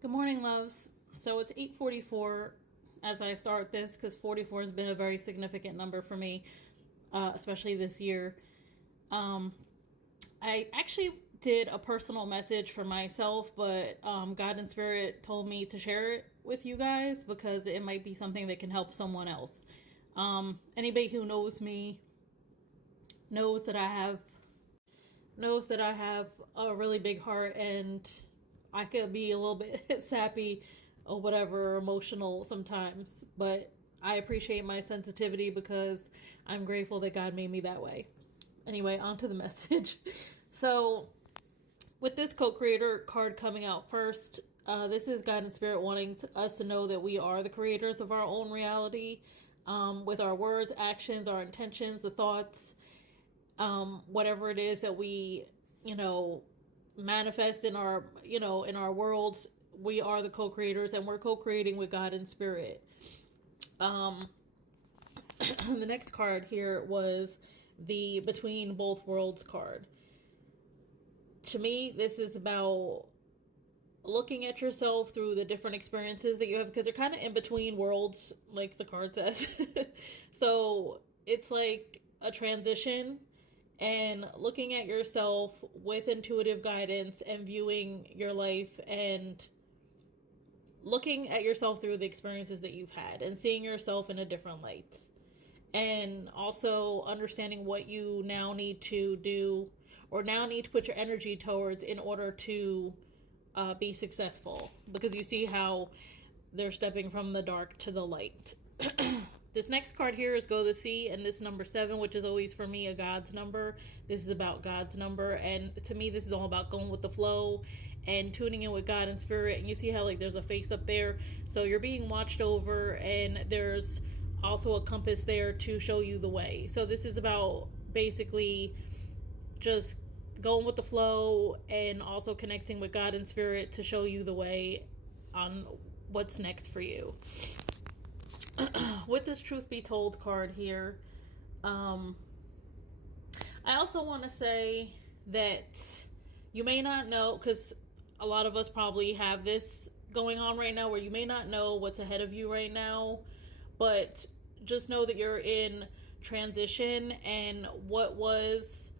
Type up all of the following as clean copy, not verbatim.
Good morning, loves. So it's 8:44 as I start this because 44 has been a very significant number for me, especially this year. Um, I actually did a personal message for myself, but God and Spirit told me to share it with you guys because it might be something that can help someone else. Anybody who knows me knows that I have a really big heart and I could be a little bit sappy or whatever, emotional sometimes, but I appreciate my sensitivity because I'm grateful that God made me that way. Anyway, on to the message. So, with this co-creator card coming out first, this is God and Spirit wanting us to know that we are the creators of our own reality, with our words, actions, our intentions, the thoughts, whatever it is that we, you know, manifest in our, in our worlds. We are the co-creators, and we're co-creating with God and Spirit. Um, the next card here was the Between Both Worlds card. To me, this is about looking at yourself through the different experiences that you have because they're kind of in between worlds, like the card says. So it's like a transition and looking at yourself with intuitive guidance and viewing your life and looking at yourself through the experiences that you've had and seeing yourself in a different light. And also understanding what you now need to do or now need to put your energy towards in order to be successful. Because you see how they're stepping from the dark to the light. This next card here is Go to Sea, and this number 7, which is always for me a God's number. This is about God's number, and to me this is all about going with the flow and tuning in with God and Spirit. And you see how like there's a face up there, so you're being watched over, and there's also a compass there to show you the way. So this is about basically just going with the flow and also connecting with God and Spirit to show you the way on what's next for you. With this Truth Be Told card here, I also want to say that you may not know, because a lot of us probably have this going on right now where you may not know what's ahead of you right now, but just know that you're in transition, and what was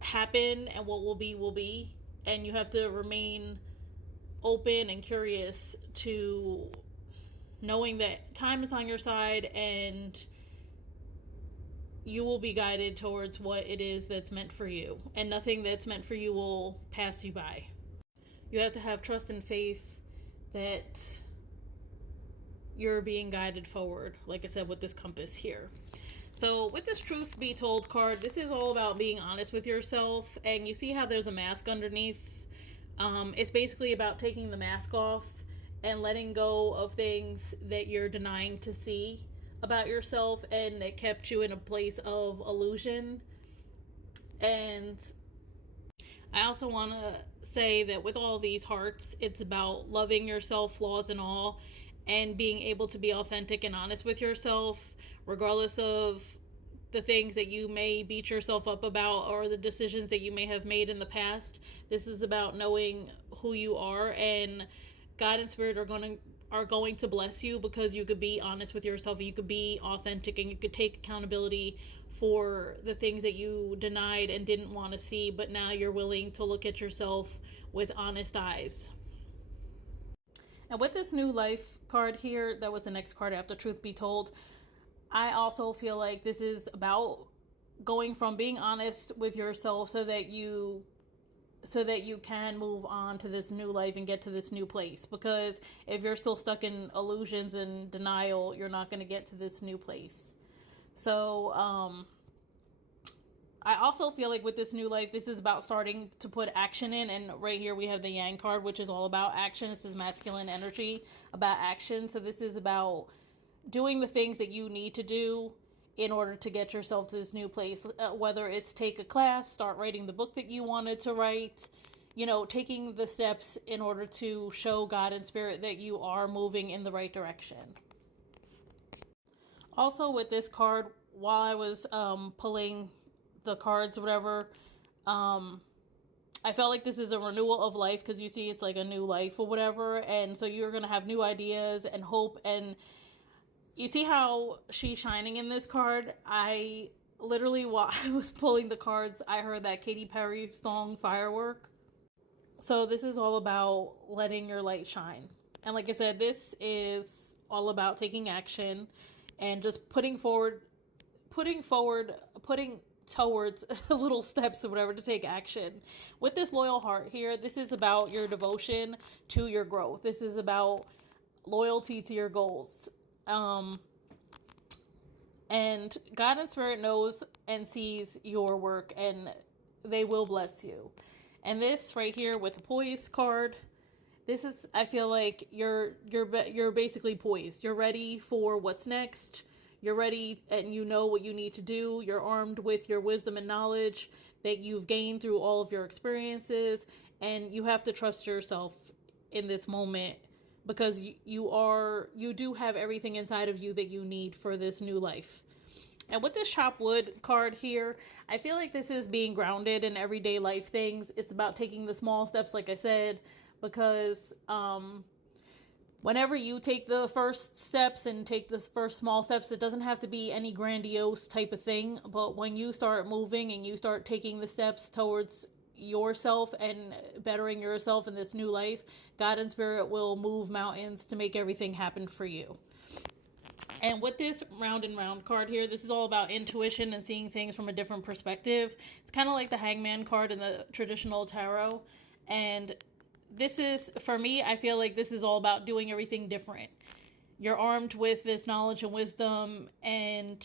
happen and what will be, and you have to remain open and curious to knowing that time is on your side and you will be guided towards what it is that's meant for you, and nothing that's meant for you will pass you by. You have to have trust and faith that you're being guided forward, like I said, with this compass here. So with this Truth Be Told card, this is all about being honest with yourself, and you see how there's a mask underneath. It's basically about taking the mask off and letting go of things that you're denying to see about yourself and that kept you in a place of illusion. And I also want to say that with all these hearts, it's about loving yourself, flaws and all, and being able to be authentic and honest with yourself, regardless of the things that you may beat yourself up about or the decisions that you may have made in the past. This is about knowing who you are, and God and Spirit are going to bless you because you could be honest with yourself, and you could be authentic, and you could take accountability for the things that you denied and didn't want to see, but now you're willing to look at yourself with honest eyes. And with this New Life card here, that was the next card after Truth Be Told, I also feel like this is about going from being honest with yourself so that you can move on to this new life and get to this new place. Because if you're still stuck in illusions and denial, you're not going to get to this new place. So, I also feel like with this new life, this is about starting to put action in. And right here we have the Yang card, which is all about action. This is masculine energy, about action. So this is about doing the things that you need to do in order to get yourself to this new place. Whether it's take a class, start writing the book that you wanted to write, taking the steps in order to show God and Spirit that you are moving in the right direction. Also, with this card, while I was pulling the cards or whatever, I felt like this is a renewal of life because you see it's like a new life or whatever. And so you're going to have new ideas and hope. And you see how she's shining in this card? I literally, while I was pulling the cards, I heard that Katy Perry song Firework. So this is all about letting your light shine. And like I said, this is all about taking action and just putting towards little steps or whatever to take action. With this loyal heart here, this is about your devotion to your growth. This is about loyalty to your goals. And God and Spirit knows and sees your work, and they will bless you. And this right here with the poise card, this is, I feel like you're basically poised. You're ready for what's next. You're ready and you know what you need to do. You're armed with your wisdom and knowledge that you've gained through all of your experiences, and you have to trust yourself in this moment because you do have everything inside of you that you need for this new life. And with this chop wood card here, I feel like this is being grounded in everyday life things. It's about taking the small steps, like I said, because whenever you take the first steps and take the first small steps, it doesn't have to be any grandiose type of thing. But when you start moving and you start taking the steps towards yourself and bettering yourself in this new life, God and Spirit will move mountains to make everything happen for you. And with this round and round card here, this is all about intuition and seeing things from a different perspective. It's kind of like the Hangman card in the traditional tarot. And this is, for me, I feel like this is all about doing everything different. You're armed with this knowledge and wisdom and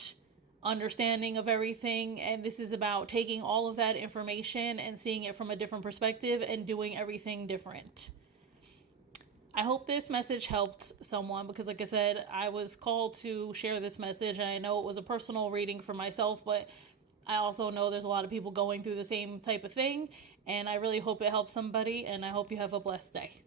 understanding of everything. And this is about taking all of that information and seeing it from a different perspective and doing everything different. I hope this message helped someone because, like I said, I was called to share this message. And I know it was a personal reading for myself, but I also know there's a lot of people going through the same type of thing. And I really hope it helps somebody. And I hope you have a blessed day.